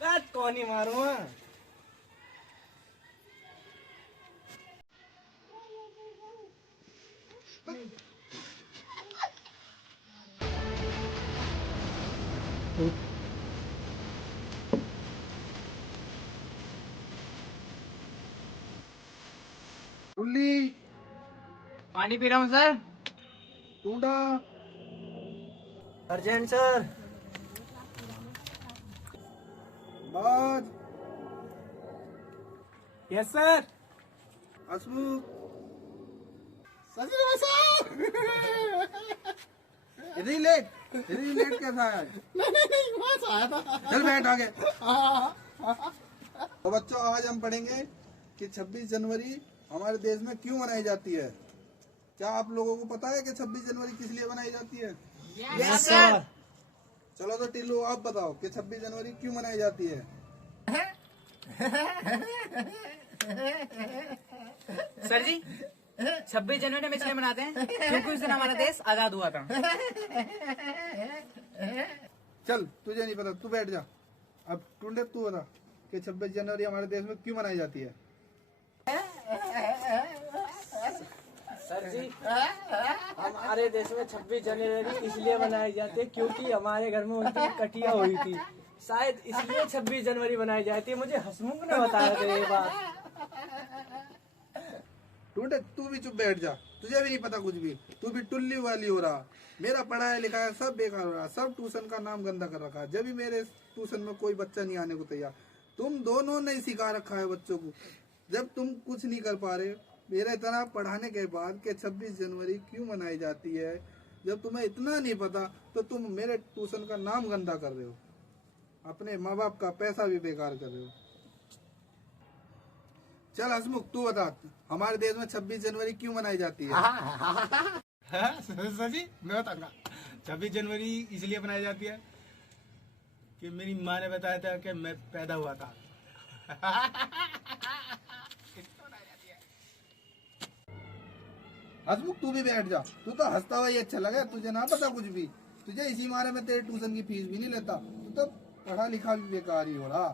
बात कौन ही मारूंगा। टुल्ली, पानी पी रहा हूँ सर। टूडा, अर्जेंट सर। बाज, यस सर। हसमुख, इतनी लेट कैसा है? नहीं वहाँ से आया था। चल बैठ आगे। तो बच्चों आज हम पढ़ेंगे कि 26 जनवरी हमारे देश में क्यों मनाई जाती है। क्या आप लोगों को पता है कि 26 जनवरी किस लिए मनाई जाती है? Yes sir. चलो तो टिल्लू आप बताओ कि 26 जनवरी क्यों मनाई जाती है? सर जी 26 जनवरी हम इसलिए मनाते हैं क्योंकि उस दिन हमारा देश आजाद हुआ था। चल तुझे नहीं पता, तू बैठ जा। अब टुंडे तू बता कि 26 जनवरी हमारे देश में क्यों मनाई जाती है? सर जी हमारे देश में 26 जनवरी इसलिए मनाई जाती है क्योंकि हमारे घर में उस दिन कटिया हुई थी, शायद इसलिए 26 जनवरी मनाई जाती है। मुझे हसमुख ने बताया था ये बात। टुंडे तू भी चुप बैठ जा, तुझे भी नहीं पता कुछ भी। तू भी टुल्ली वाली हो रहा। मेरा पढ़ाया लिखाया सब बेकार हो रहा, सब ट्यूशन का नाम गंदा कर रखा। जब भी मेरे ट्यूशन में कोई बच्चा नहीं आने को तैयार। तुम दोनों ने सिखा रखा है बच्चों को। जब तुम कुछ नहीं कर पा रहे, मेरा इतना पढ़ाने के बाद कि 26 जनवरी क्यों मनाई जाती है, जब तुम्हें इतना नहीं पता तो तुम मेरे ट्यूशन का नाम गंदा कर रहे हो, अपने माँ बाप का पैसा भी बेकार कर रहे हो। चल हसमुख तू बता हमारे देश में 26 जनवरी क्यों मनाई जाती है? सर जी मैं बताऊंगा। 26 जनवरी इसलिए मनाई जाती है कि मेरी माँ ने बताया था कि मैं पैदा हुआ था। हसमुख तू भी बैठ जा, तू तो हंसता हुआ ही अच्छा लगा। तुझे ना पता कुछ भी, तुझे इसी मारे में तेरे ट्यूशन की फीस भी नहीं लेता। तू तो पढ़ा लिखा भी बेकार ही हो रहा,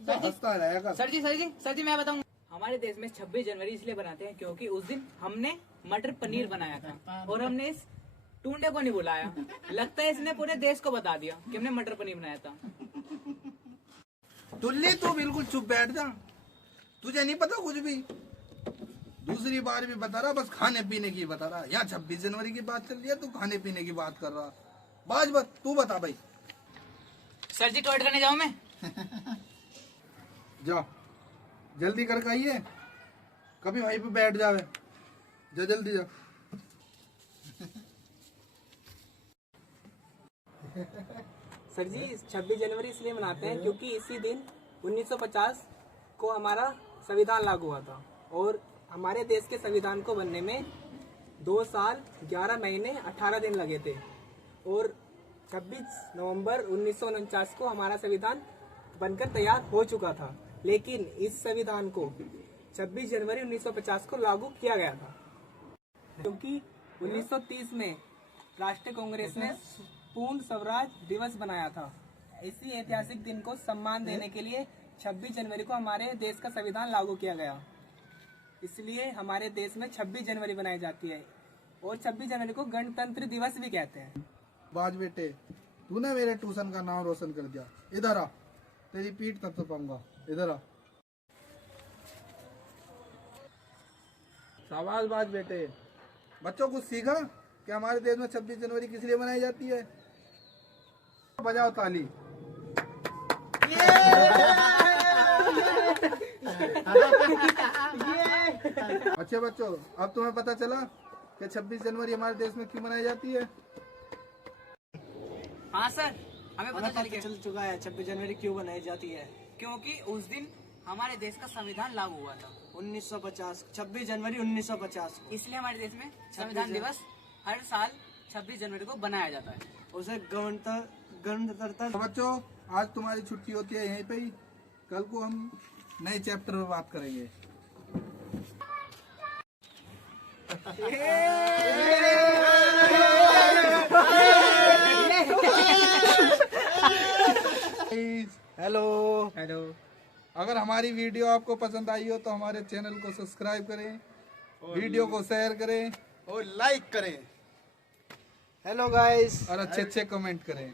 तू तो हंसता रहेगा। सर जी मैं बताऊँ। हमारे देश में 26 जनवरी इसलिए बनाते हैं क्योंकि उस दिन हमने मटर पनीर बनाया था और हमने इस टूंडे को नहीं बुलाया। लगता है इसने पूरे देश को बता दिया कि हमने मटर पनीर बनाया था। टुल्ली तू बिल्कुल चुप बैठ जा, तुझे नहीं पता कुछ भी। दूसरी बार भी बता रहा, बस खाने पीने की बता रहा। यहाँ 26 जनवरी की बात चल रही है, तू खाने पीने की बात कर रहा। बाज तू बता भाई। सर जी टॉयलेट करने जाऊँ मैं? जा जल्दी करके आइए, कभी वहीं पे बैठ जावे। जा जल्दी जा। सर जी 26 जनवरी इसलिए मनाते हैं क्योंकि इसी दिन 1950 को हमारा संविधान लागू हुआ था और हमारे देश के संविधान को बनने में 2 साल 11 महीने 18 दिन लगे थे और 26 नवंबर 1949 को हमारा संविधान बनकर तैयार हो चुका था। लेकिन इस संविधान को 26 जनवरी 1950 को लागू किया गया था क्योंकि 1930 में राष्ट्रीय कांग्रेस ने पूर्ण स्वराज दिवस बनाया था। इसी ऐतिहासिक दिन को सम्मान देने के लिए 26 जनवरी को हमारे देश का संविधान लागू किया गया। इसलिए हमारे देश में 26 जनवरी बनाई जाती है और 26 जनवरी को गणतंत्र दिवस भी कहते हैं। बाज बेटे, तूने मेरे ट्यूशन का नाम रोशन कर दिया। इधर आ, तेरी पीठ तब तो पाऊंगा। इधर आ। शाबाश बाज बेटे। बच्चों कुछ सीखा कि हमारे देश में 26 जनवरी किस लिए मनाई जाती है? बजाओ ताली। अच्छे बच्चों, अब तुम्हें पता चला कि 26 जनवरी हमारे देश में क्यों मनाई जाती है? हाँ सर, हमें पता चल गया। चल चुका है 26 जनवरी क्यों बनाई जाती है। क्योंकि उस दिन हमारे देश का संविधान लागू हुआ था 1950 26 जनवरी 1950 को। इसलिए हमारे देश में संविधान दिवस हर साल 26 जनवरी को बनाया जाता है। उसे गणतंत्र तो बच्चों आज तुम्हारी छुट्टी होती है यहीं पे ही। कल को हम नए चैप्टर में बात करेंगे। हेलो। हेलो। अगर हमारी वीडियो आपको पसंद आई हो तो हमारे चैनल को सब्सक्राइब करें, वीडियो को शेयर करें और लाइक करें। Hello guys. और अच्छे अच्छे कमेंट करें।